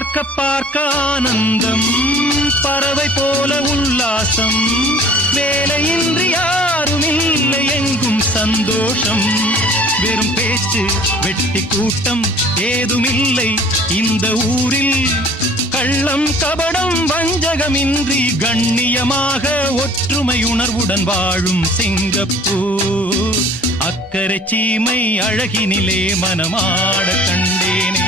பார்க்க பார்க்க ஆனந்தம், பறவை போல உல்லாசம், வேலையின்றி யாரும் இல்லை எங்கும் சந்தோஷம். வெறும் பேச்சு வெட்டி கூட்டம் ஏதுமில்லை இந்த ஊரில். கள்ளம் கபடம் வஞ்சகமின்றி கண்ணியமாக ஒற்றுமை உணர்வுடன் வாழும் சிங்கப்பூர். அக்கரை சீமை அழகினிலே மனமாட கண்டேனே.